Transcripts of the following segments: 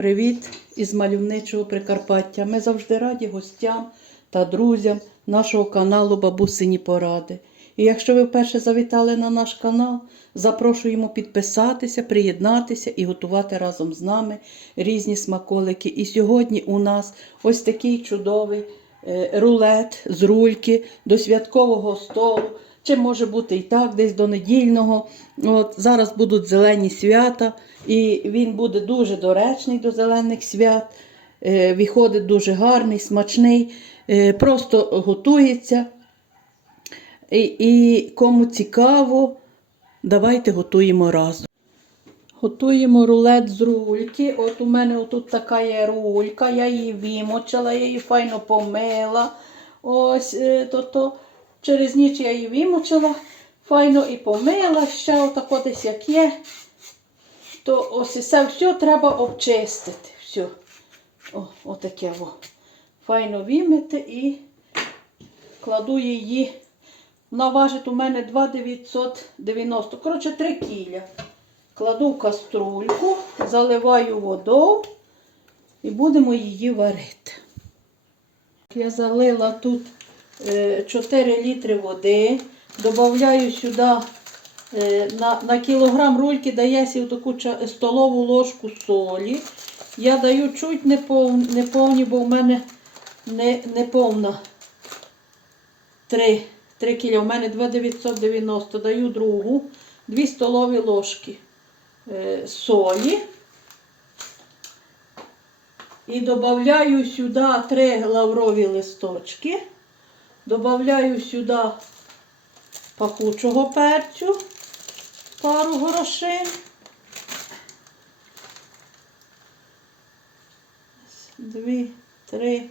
Привіт із мальовничого Прикарпаття. Ми завжди раді гостям та друзям нашого каналу Бабусині Поради. І якщо ви вперше завітали на наш канал, запрошуємо підписатися, приєднатися і готувати разом з нами різні смаколики. І сьогодні у нас ось такий чудовий е, рулет з рульки до святкового столу. Чи може бути і так, десь до недільного. От, зараз будуть зелені свята, і він буде дуже доречний до зелених свят. Е, виходить дуже гарний, смачний, е, просто готується. І, і кому цікаво, давайте готуємо разом. Готуємо рулет з рульки. От у мене отут така є рулька, я її вимочила, я її файно помила. Ось е, то, то через ніч я її вимочила, файно і помила, ще отако десь як є. То ось це все треба обчистити. Все. О, отаке во. Файно вимити і кладу її. Вона важить у мене 2,990. Коротше, 3 кіля. Кладу в каструльку, заливаю водою і будемо її варити. Я залила тут 4 літри води, додаю сюди е, на, на кілограм рульки дається таку столову ложку солі. Я даю чуть не повні, бо в мене не, не повна 3, 3 кіля. У мене 2,990. Даю другу, 2 столові ложки е, солі. І додаю сюди 3 лаврові листочки. Добавляю сюди пахучого перцю, пару горошин. Дві, три,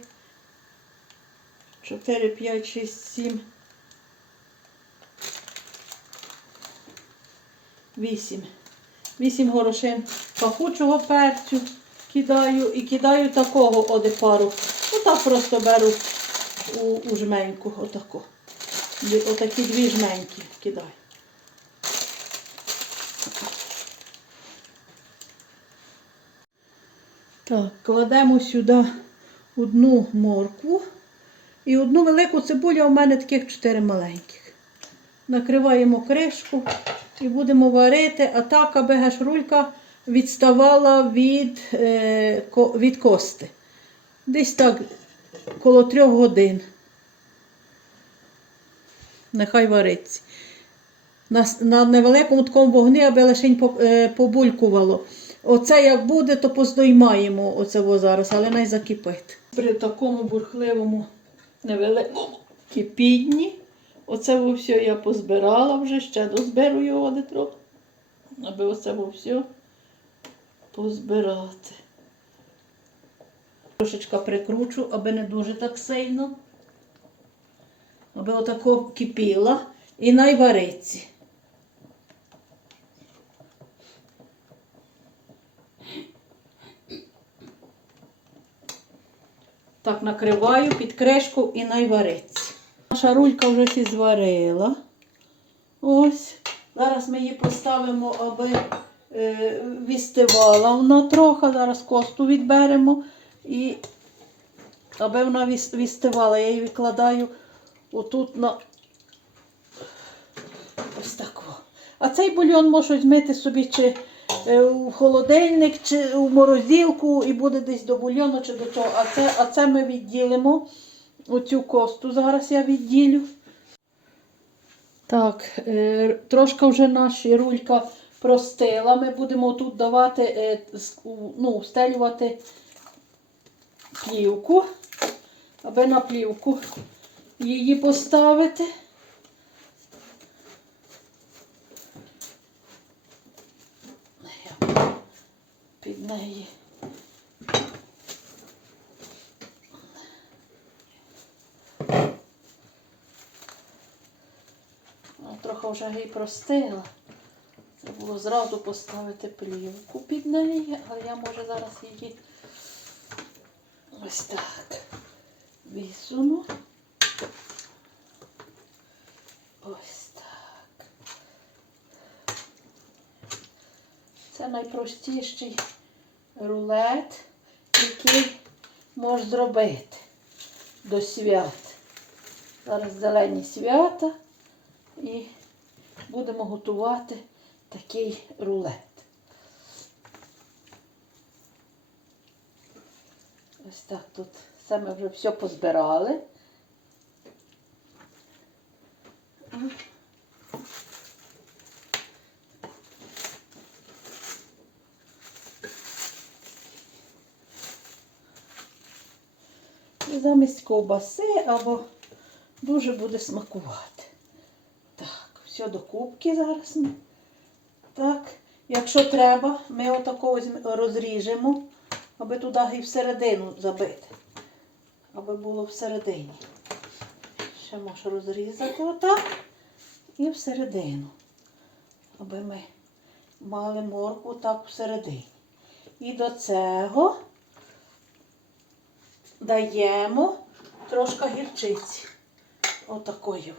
чотири, п'ять, шість, сім. Вісім. Вісім горошин пахучого перцю кидаю і кидаю такого оде пару. Отак просто беру у, у жменьку. Отаку. Отакі дві жменьки кидаю. Так, кладемо сюди одну моркву і одну велику цибулю, а в мене таких чотири маленьких. Накриваємо кришку і будемо варити, а так, аби гашрулька відставала від, е, від кости. Десь так коло трьох годин. Нехай вариться. На, на невеликому такому вогні, аби лишень е, побулькувало. Оце як буде, то поздоймаємо оце зараз, але най закипить. При такому бурхливому невеликому кипінні. Оце все я позбирала вже, ще дозберу його трохи, аби оце все позбирати. Трошечка прикручу, аби не дуже так сильно. Аби отако кипіла і найвариться. Так, накриваю під кришку і найвариться. Наша рулька вже всі зварила. Ось. Зараз ми її поставимо, аби е, відстивала вона трохи. Зараз косту відберемо. І аби вона відстивала, я її викладаю отут на ось так. А цей бульйон можуть змити собі чи е, у холодильник, чи у морозилку, і буде десь до бульйону чи до чого. А це, а це ми відділимо. Оцю косту зараз я відділю. Так, е, трошки вже наша рулька простила. Ми будемо тут давати, е, ну, стелювати плівку, аби на плівку її поставити. Під неї. Трохи вже гей простила. Це було зразу поставити плівку під неї, але я може зараз її ось так висуну. Ось так. Це найпростіший рулет, який можеш зробити до свят. Зараз зелені свята і будемо готувати такий рулет. Ось так тут все ми вже все позбирали. І замість ковбаси або дуже буде смакувати. Так, все до кубки зараз. Так, якщо треба, ми отако розріжемо, аби туди і всередину забити. Аби було всередині. Ще можеш розрізати отак і всередину. Аби ми мали моркву так всередині. І до цього даємо трошки гірчиці. Отакої.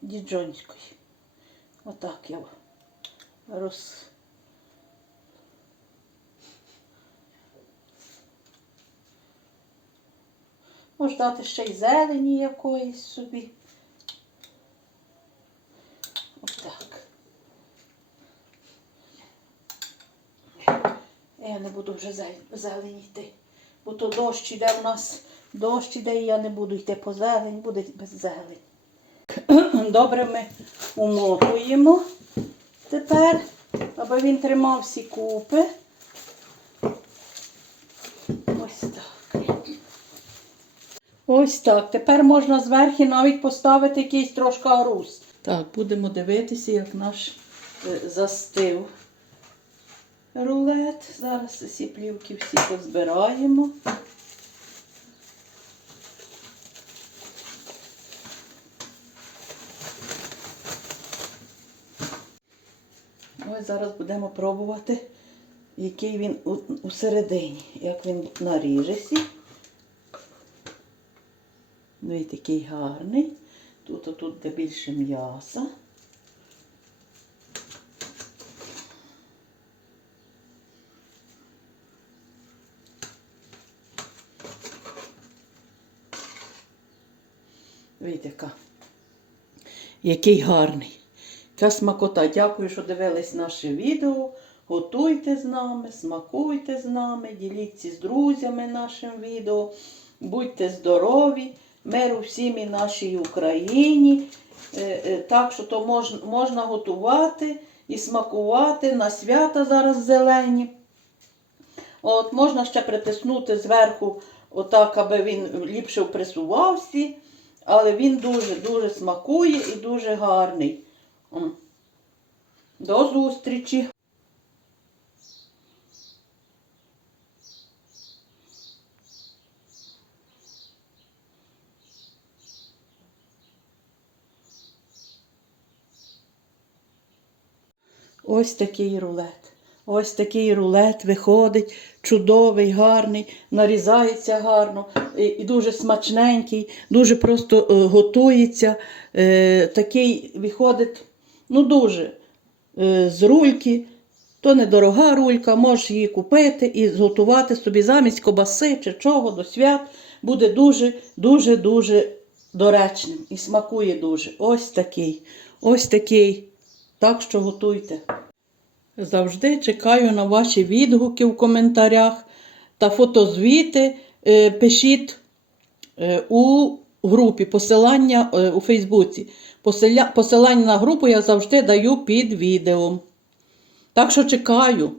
Діджонської. Отак я роз. Можна дати ще й зелені якоїсь собі. Отак. Я не буду вже зелені йти. Бо то дощ іде в нас, дощ іде, і я не буду йти по зелень, буде без зелень. Добре ми умотуємо тепер, аби він тримав всі купи. Ось так. Ось так. Тепер можна зверху навіть поставити якийсь трошки груз. Так, будемо дивитися, як наш е, застив рулет. Зараз ці плівки всі позбираємо. Ось зараз будемо пробувати, який він у середині, як він наріжеться. Ну і такий гарний. Тут тут де більше м'яса. Видите, яка. Який гарний. Яка смакота. Дякую, що дивились наше відео. Готуйте з нами, смакуйте з нами, діліться з друзями нашим відео. Будьте здорові, миру всім і нашій Україні. Е, е, Так що то можна, можна готувати і смакувати на свята зараз зелені. От, можна ще притиснути зверху, отак, аби він ліпше присувався. Але він дуже-дуже смакує і дуже гарний. До зустрічі! Ось такий рулет. Ось такий рулет виходить, чудовий, гарний, нарізається гарно і, дуже смачненький, дуже просто е, готується. Е, такий виходить, ну дуже е, з рульки. То недорога рулька, можеш її купити і зготувати собі замість кобаси чи чого до свят. Буде дуже, дуже, дуже доречним і смакує дуже. Ось такий. Ось такий. Так що готуйте. Завжди чекаю на ваші відгуки в коментарях та фотозвіти. Е, Пишіть е, у групі посилання е, у Фейсбуці. Посилання на групу я завжди даю під відео. Так що чекаю.